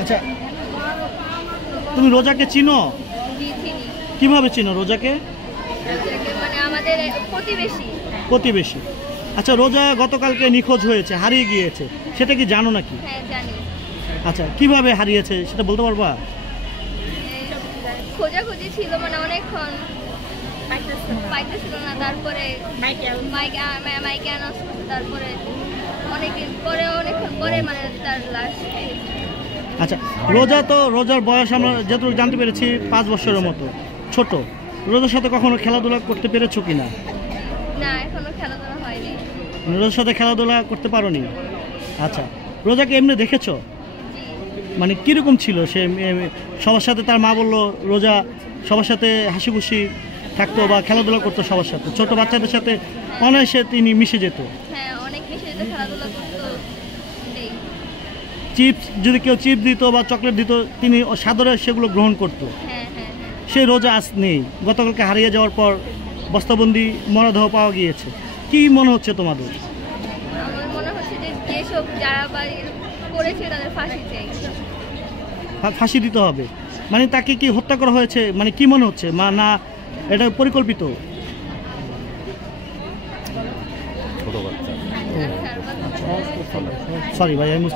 আচ্ছা, তুমি রোজাকে চিনো? কিভাবে চিনো রোজাকে? মানে আমাদের প্রতিবেশী। আচ্ছা, রোজা গতকালকে নিখোঁজ হয়েছে, হারিয়ে গিয়েছে, সেটা কি জানো নাকি? হ্যাঁ জানি। আচ্ছা, কিভাবে হারিয়েছে সেটা বলতে পারবা? খোঁজাখুঁজি ছিল, মানে অনেকক্ষণ পাইতেছিল না, তারপরে মাইকে অ্যানাউন্স করছে, তারপরে অনেকক্ষণ পরে মানে তার লাশ। আচ্ছা, রোজার বয়স আমরা যতটুকু জানতে পেরেছি 5 বছরের মতো, ছোট। রোজার সাথে কখনো খেলাধুলা করতে পেরেছো কিনা? না, এখনো খেলাধুলা হয়নি। রোজার সাথে খেলাধুলা করতে পারোনি? আচ্ছা, রোজাকে এমনি দেখেছো? মানে কিরকম ছিল সে? সবার সাথে, তার মা বললো রোজা সবার সাথে হাসি খুশি থাকতো বা খেলাধুলা করতো সবার সাথে, ছোট বাচ্চাদের সাথে অনায়াসে তিনি মিশে যেত। হ্যাঁ, অনেক মিশে যেত, খেলাধুলা করতো। চিপস, যদি কেউ চিপস দিত বা চকলেট দিত, তিনি সাদরে সেগুলো গ্রহণ করতো। সেই রোজা আজ নেই, গতকালকে হারিয়ে যাওয়ার পর বস্তাবন্দি মরদেহ পাওয়া গিয়েছে। কি মনে হচ্ছে তোমাদের? আমার মনে হচ্ছে যে যেসব যারা করেছে তাদের ফাঁসি চাই। ফাঁসি দিতে হবে? মানে তাকে কি হত্যা করা হয়েছে? মানে কি মনে হচ্ছে, না এটা পরিকল্পিত? সরি ভাই, আমি